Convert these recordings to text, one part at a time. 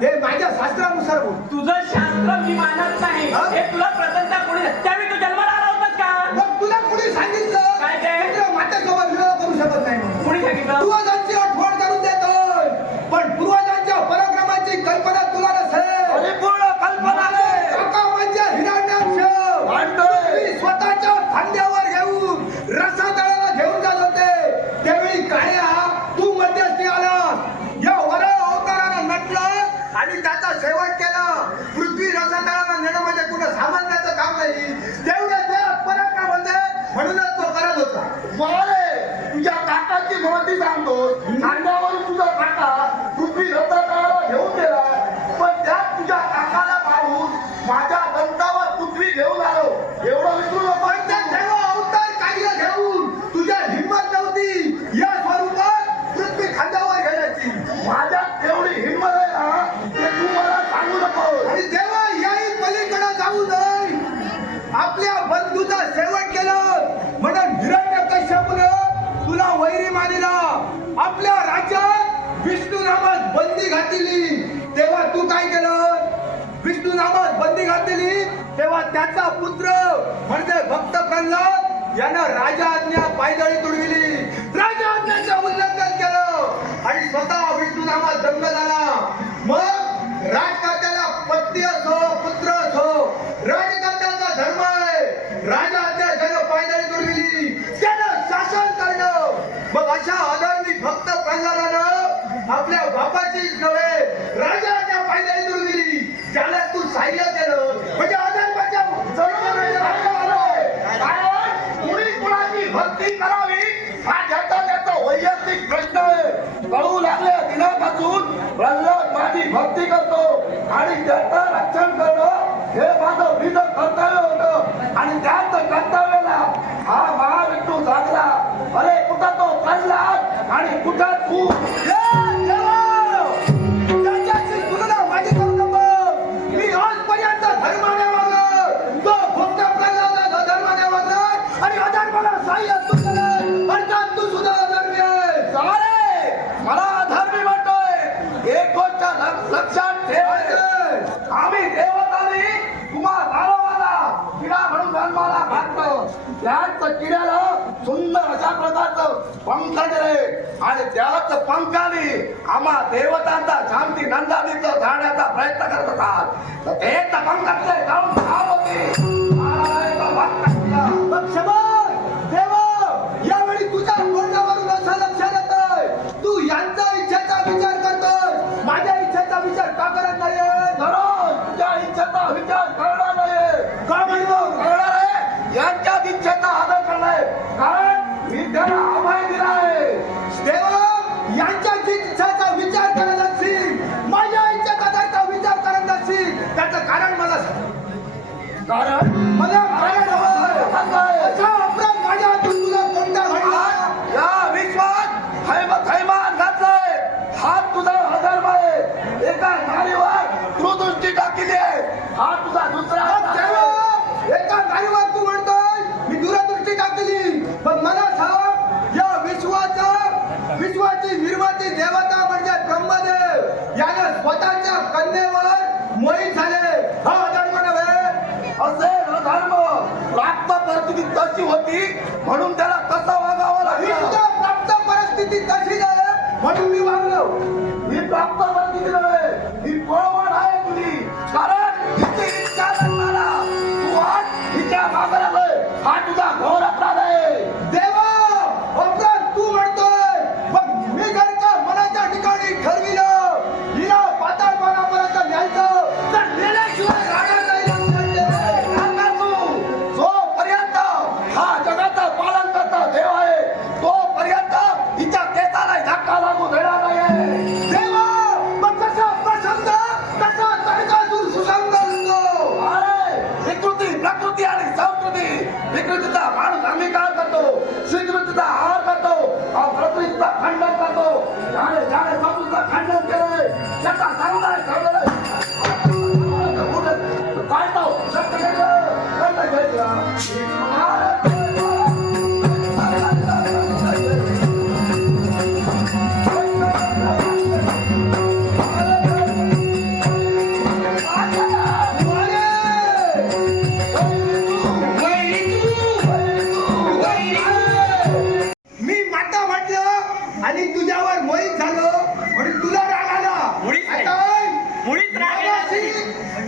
हे माझ्या शास्त्रानुसार बोल. तुझं शास्त्र मी मानत नाही. हे तुला प्रथमता कोणी त्यावेळी तू जन्माला आला होतास का? मग तुला कुणी सांगितलं काय ते? मित्र मातेसोबत विवाह करू शकत नाही म्हणून. कोणी सांगितलं? पूर्वजांची आठवण करून देतोय, पण पूर्वजांच्या पराक्रमाची कल्पना तुला नसेल. परिपूर्ण कल्पना नाही. काका म्हणजे हिरण्याक्ष भांडोय. स्वतःच्या खांद्यावर घेऊन रसातळाला घेऊन जात होते. त्यावेळी काय तू मध्यस्थी आलास. या वरा अवतारानं नटलं आणि त्याचा शेवट केला. पृथ्वी रसातळाला नेणं म्हणजे कुठं सामान्याचं काम नाही. तेवढ्या त्या पराक्रम होते म्हणूनच तो करत होता. बरे तुझ्या काकाची महती सांगतो. खांद्यावर तुझा काका पृथ्वी रथातळाला घेऊन गेला, पण त्यात तुझ्या काकाला पाहून माझ्या दंतावर पृथ्वी घेऊन आलो. एवढं विसरू नको. पण त्या देव अवतार काहीला घेऊन तुझ्या हिंमत नव्हती या स्वरूपात पृथ्वी खांद्यावर घेण्याची. माझ्यात तेवढी हिंमत आहे ना, ते तू मला सांगू नको. आणि देवा याही पलीकडे जाऊ नये. आपल्या बंधूचा शेवट केलं म्हणून हिरण्यकश्यपूनं तुला वैरी मानिला. आपल्या राज्यात विष्णू नामात बंदी घातली. तेव्हा तू काय केलं? विष्णू नामात बंदी घातली तेव्हा त्याचा पुत्र म्हणजे भक्त प्रल्हाद यानं राजा आज्ञा पायदळी तुडविली. राजा आज्ञाचं उल्लंघन केलं आणि स्वतः विष्णू नामात दंग झाला. मग राजकारत्याला पत्नी असो पुत्र असो, राजकारत्याचा धर्म आहे. राजा आज्ञा ज्यानं पायदळी तुडविली त्यानं शासन करणं. मग अशा अधर्मी भक्त प्रल्हादानं आपल्या बापाचीच नव्हे राजा आज्ञा पायदळी तुडविली. त्याला तू साह्य केलं म्हणजे अधर्माच्या कुणी कुणाची भक्ती करावी हा त्याचा वैयक्तिक प्रश्न आहे. कळू लागल्या दिनापासून प्रल्हाद माझी भक्ती करतो आणि त्याचं रक्षण करणं हे माझं विध कर्तव्य होतं. आणि त्याच कर्तव्याला हा महाविष्णू जागला. अरे कुठं तो प्रल्हाद आणि कुठं तू? त्याच्याची तुलना माझी करू नको. मी आजपर्यंत धर्माने वागलो, तो भक्त प्रल्हादाचा धर्माने वागला आणि अधर्माला साह्य तू केलं. अर्थात तू सुद्धा अधर्मी आहेस. अरे मला अधर्मी म्हणतोय. एक गोष्ट लक्षात ठेव. आम्ही देवतांनी तुम्हा दानवाला किडा म्हणून जन्माला घातलं. त्याच किड्याला सुंदर अशा प्रकारचं पंख दिले आणि त्याच पंखाने आम्हा देवतांचा शांती नंदादीचं जाण्याचा प्रयत्न करत होतात. तर तेच पंखातले जाऊन धाव होते. मग शबा देवा यावेळी तुझ्या तोंडावरून असं लक्षात येतंय तू यांचा इच्छेचा विचार करतोय, माझ्या इच्छेचा विचार का करत नाहीये? तुझ्या इच्छेचा विचार करणार नाही. का म्हणून? करणार आहे यांच्या इच्छेचा आदर करणार. कारण मी त्यांना अभय दिला आहे. देवा यांच्या इच्छेचा विचार करत असतील, माझ्या इच्छेचा विचार करत असतील, त्याचं कारण मला सांग. कारण मला कारण हवंय. असा अपराध माझ्या हातून तुला कोणता घडला? या विश्वात थैमान घातलाय. हा तुझा अधर्म आहे. एका नारीवर दूरदृष्टी टाकली आहे. हा तुझा दुसरा देवा, एका नारीवर तू म्हणतोय मी दूरदृष्टी टाकली, पण मला सांग या विश्वाची निर्माती देवता म्हणजे ब्रह्मदेव याने स्वतःच्या कन्येवर मोहित झाले. हा अधर्म नव्हे. असे अधर्म. प्राप्त परिस्थिती तशी होती म्हणून त्याला तसा वागावं मी लागलं. सुद्धा प्राप्त परिस्थिती तशी आहे म्हणून मी वागलो. ही प्राप्त परिस्थिती नव्हे, ही पळवण आहे तुझी. कारण हिची इच्छा नसताना तू आज हिच्या मागे लागलोय. हा तुझा घोर अपराध आहे. देवा अपराध तू म्हणतोय, मग मी जर का मनाच्या ठिकाणी ठरविलं हिला पाताळपणापर्यंत न्यायचं तर नेल्याशिवाय राहणार नाही. जोपर्यंत हा जगाचं पालन करता देव आहे तोपर्यंत हिच्या केसाला धक्का लागू देणार नाही. देवा मग कसा प्रसंग तसा तडकासूर सुसंग असतो. अरे विकृती प्रकृती आणि संस्कृती. विकृतीचा माणूस अंगीकार करतो, स्वीकृतीचा आहार करतो, प्रकृतीचा खंडन करतो. ज्याने संस्कृतीचं खंडन केलंय त्याचा चांगला ठरवलंय काढतो शब्द घेतलं खंड घेतलं. तुझ्यावर मोहित झालो म्हणून तुला राग आला. मुळीच नाही. आता मुळीच राग येणार.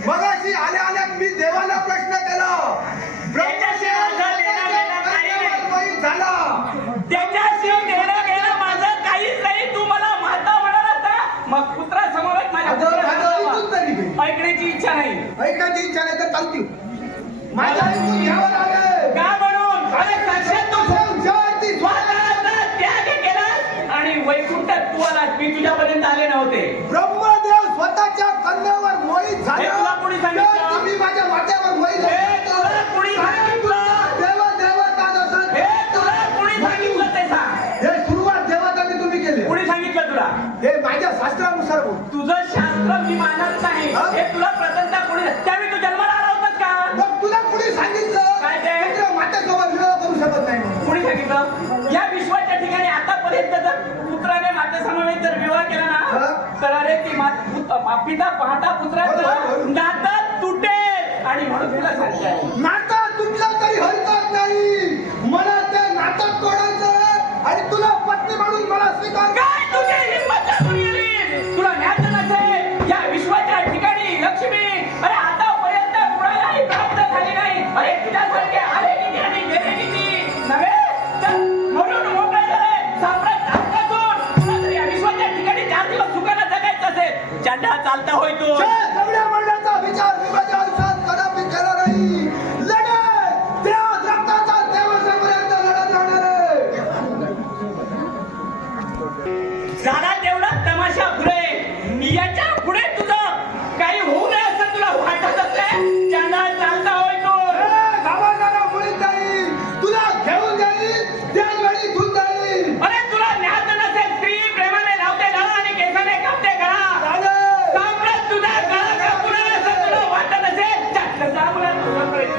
मगाशी आल्या आल्या मी देवाला प्रश्न केला. त्याच्याशी माझं देणं घेणं काही नाही. मोहित झाला. त्याच्याशी देणं घेणं माझं काहीच नाही. तू मला माता म्हणाला होता, मग पुत्रा समवेत माझ्या अगं, पुत्राला माझं ऐकून तरी घे. ऐकण्याची इच्छा नाही. ऐकायची इच्छा नाही तर चालती. माझ्या ऐकून घ्यावं लागेल. का म्हणून? अरे साक्षात तू तुझ्यावरती स्वतःचा त्याग केलास आणि वैकुंठात तू आलास. मी तुझ्यापर्यंत आले नव्हते. ब्रह्मदेव स्वतःच्या कन्यावर मोहित झाला. हे तुला कोणी सांगितलं? तर तुम्ही माझ्या वाट्यावर मोहित हे झाला. तुला कोणी सांगितलं? देवता नसत. हे तुला कोणी सांगितलं ते सांग. हे सुरुवात देवतांनी तुम्ही केली. कोणी सांगितलं तुला? हे माझ्या शास्त्रानुसार बोल. तुझं शास्त्र मी मानत नाही. हा? हे तुला प्रथमता कोणी त्यावेळी तू जन्माला आला होतास का? मग तुला कोणी सांगितलं? काय ते? मित्र मातेसोबत विवाह करू शकत नाही म्हणून. कोणी सांगितलं? या विश्वाच्या ठिकाणी आतापर्यंत जर पुत्राने मातेसमवेत जर विवाह केला हा? ना, तर अरे ती पिता पाहता बरोबर, पुत्राचं बरोबर. नातं तुटेल. आणि म्हणून तुला सांगताय, नातं तुटलं तरी हरकत नाही. मला त्या नातं तोडायचं आणि तुला पत्नी म्हणून मला स्वीकार. काय तुझी हिंमत लागून गेली? तुला ज्ञान नसेल या विश्वाच्या ठिकाणी लक्ष्मी अरे आतापर्यंत कुणालाही प्राप्त झाली नाही. अरे तुझ्यासारखे आले की ज्ञानी गेलेली नव्हे तर म्हणून मोकळे झाले. साम्राज्य आजपासून तुला जर या विश्वाच्या ठिकाणी 4 दिवस सुखानं जगायचं असेल, चंडा चालता होय तू. सगळ्या मंडळाचा विचार मी माझ्या आयुष्यात कदापि केला नाही. लढे त्या रक्ताचा देवापर्यंत लढत राहणार आहे. झाला तेवढा तमाशा पुढे. याच्या पुढे तुझं काही होऊ नये असं तुला वाटत असेल, चंडा चालता होय तू. गावाला मुलीत नाही. तुला घेऊन जाईल त्याच वेळी धुऊन जाईल. अरे तुला ज्ञात नसेल, स्त्री प्रेमाने लावते गळा आणि केसाने कापते गळा. चालेल. साम्राज्य तुझा गळा कापू नये असं तुला वाटत असेल, चक्क साम्राज्य तुझ्याकडे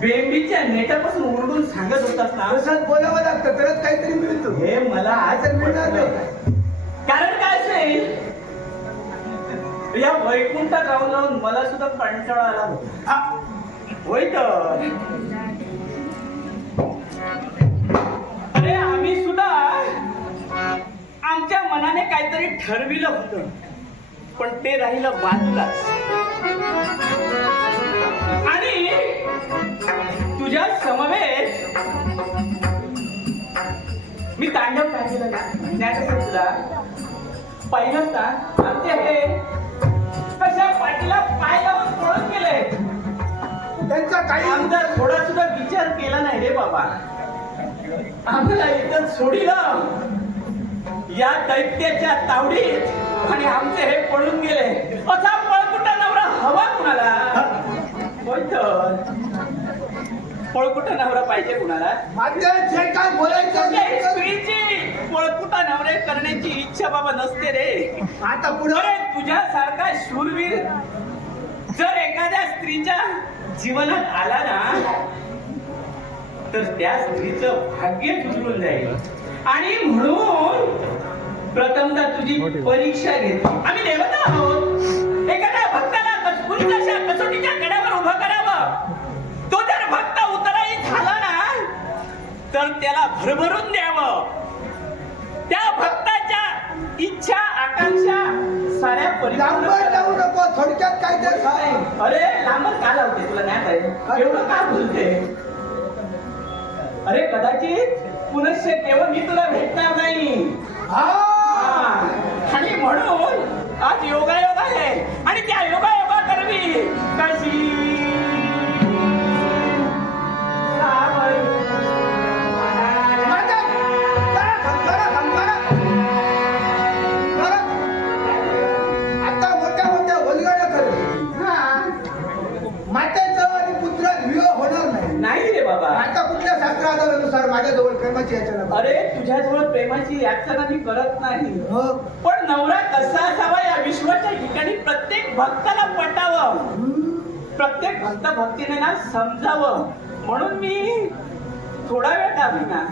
बेंबीच्या नेटापासून ओरडून सांगत होतास ना, तसंच बोलावं लागतं तरच काहीतरी मिळतो. हे मला आज तर मिळणार नाही. कारण काय असेल, या वैकुंठात राहून राहून मला सुद्धा कंटाळा आला होता. होय तर अरे आम्ही सुद्धा आमच्या मनाने काहीतरी ठरविलं होतं, पण ते राहिलं बाजूलाच. आणि तुझ्या समवेत मी तांडव काय केलं ना, तुला पाहिलं ना, आमचे हे कशा पाठीला पाय लावून पळून गेले. त्यांचा काही आमचा थोडा सुद्धा विचार केला नाही रे बाबा. आम्हाला इथं सोडिलं या दैत्याच्या तावडीत आणि आमचे हे पळून गेले. असा पळकुटा नवरा हवा कुणाला? होय तर पळकुटा नवरा पाहिजे कुणाला? माझे जे काय बोलायचं कुठल्याही स्त्रीची पळकुटा नवरे करण्याची इच्छा बाबा नसते रे. आता पुढे अरे तुझ्यासारखा शूरवीर जर एखाद्या स्त्रीच्या जीवनात आला ना, तर त्या स्त्रीचं भाग्य उजळून जाईल. आणि म्हणून प्रथमदा तुझी परीक्षा घेतली. आम्ही देवता आहोत. एखाद्या भक्ताला कुणीच्या कसोटीच्या कड्यावर उभं करावं. तो जर भक्त उतराई झाला ना, तर त्याला भरभरून द्यावं. त्या भक्ताच्या इच्छा आकांक्षा साऱ्या लांबवर लावू नको. थोडक्यात काय ते सांग. अरे लांबच का लावते? तुला ज्ञात आहे एवढं का बोलते? अरे कदाचित पुनश्च केवळ मी तुला भेटणार नाही. हा आणि तुझ्यानुसार माझ्याजवळ प्रेमाची याचना. अरे तुझ्याजवळ प्रेमाची याचना मी करत नाही, हो. पण नवरा कसा असावा या विश्वाच्या ठिकाणी प्रत्येक भक्ताला पटावं, प्रत्येक भक्त भक्तीने ना समजावं, म्हणून मी थोडा वेळ का होईना,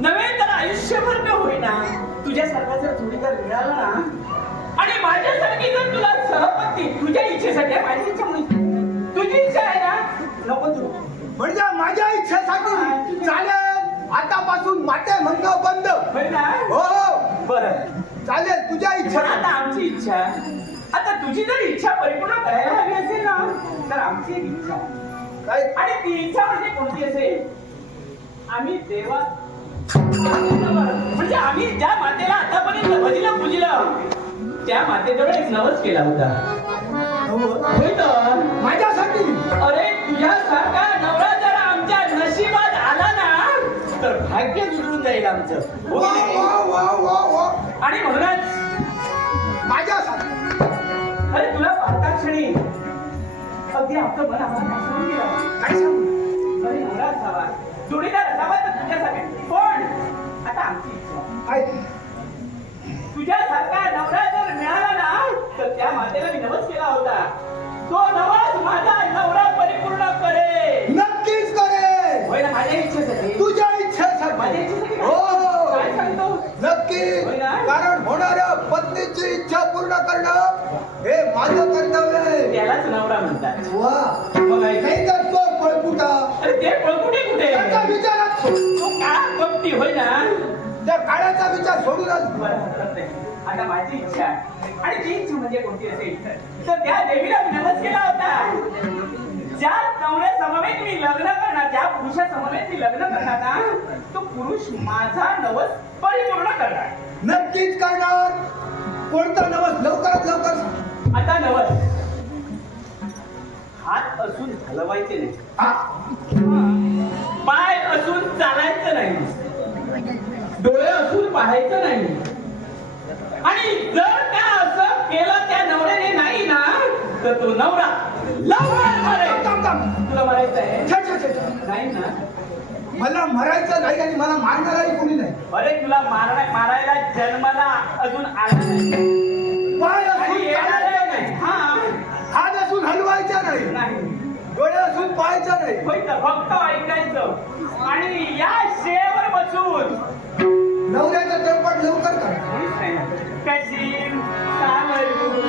नव्हे तर आयुष्यभर का होईना तुझ्यासारखा जर जोडीदार मिळाला ना, आणि माझ्यासारखी जर तुला सहपत्नी तुझ्या इच्छेसाठी आहे, माझ्या इच्छा तुझी इच्छा आहे ना, नको तू म्हणजे माझ्या इच्छेसाठी चालेल. आतापासून माते म्हणणं बंद. होय ना? हो बरं चालेल, तुझ्या पण इच्छा. आता आमची इच्छा, आता तुझी जर इच्छा परिपूर्ण करायला हवी असेल ना, तर आमची एक इच्छा काय? आणि ती इच्छा म्हणजे कोणती असेल, आम्ही देवा म्हणजे आम्ही ज्या मातेला आतापर्यंत भजिलं पूजलं त्या मातेजवळ एक नवस केला होता. होय तर माझ्यासाठी. अरे तुझ्यासारखा नवरा जर आमच्या नशिबात आला ना, तर भाग्य जुळून जाईल आमचं. हो वा, की नाही? वा, वा, वा, वा. आणि म्हणूनच माझ्यासाठी. अरे तुला पाहता क्षणी अगदी आपलं मन आम्हाला सांगून गेलं. काय सांगू? अरे नवरा असावा, जोडीदार असावा तर तुझ्यासाठी. पण आता आमची इच्छा, काय? तुझ्यासारखा नवरा जर मिळाला ना, तर त्या मातेला मी नवस केला होता, तो नवस माझा नवरा परिपूर्ण करे. नक्कीच करे. होय ना? माझ्या इच्छेसाठी, तुझ्या माझ्या इच्छेसाठी. इच्छेसाठी. हो काय सांगतो? नक्की. होय ना? कारण होणाऱ्या पत्नीची इच्छा पूर्ण करणं हे माझं कर्तव्य आहे. त्यालाच नवरा म्हणतात. वा. मग ऐक. नाही तर तो पळपुटा. अरे ते पळकुटे कुठे? त्याचा विचारात सोड. तो काळा कपटी, होय ना? त्या काळाचा विचार सोडूनच. बरं, हरकत नाही. आता माझी इच्छा, आणि ती इच्छा म्हणजे कोणती असेल, तर त्या देवीला मी नमस केला होता, ज्या नवऱ्या समवेत मी लग्न करणार, ज्या पुरुषा समवेत मी लग्न करणार ना, तो पुरुष माझा नवस परिपूर्ण करणार. नक्कीच करणार. कोणता नवस? लवकरात लवकर सांग. आता नवस हात असून हलवायचे नाही, हा. पाय असून चालायचं नाही, डोळे असून पाहायचं नाही, आणि जर का असं केलं त्या नवऱ्याने नाही ना, तर तो नवरा लवकर मरेल. थांब, थांब. तुला मारायचं आहे? छे, छे, छे, छे. नाही ना? मला मरायचं नाही आणि मला मारणारही कोणी नाही. अरे तुला मारायला जन्माला अजून आला नाही, पाय आणि असून येणारही चालायचं नाही. नाही. हा हात असून हलवायचा नाही. नाही, डोळे असून पाहायचा नाही. होय तर फक्त ऐकायचं, आणि या शेवर बसून नवऱ्याचं तेवढं लवकर कर. कोणीच नाही ना. कशी सावरू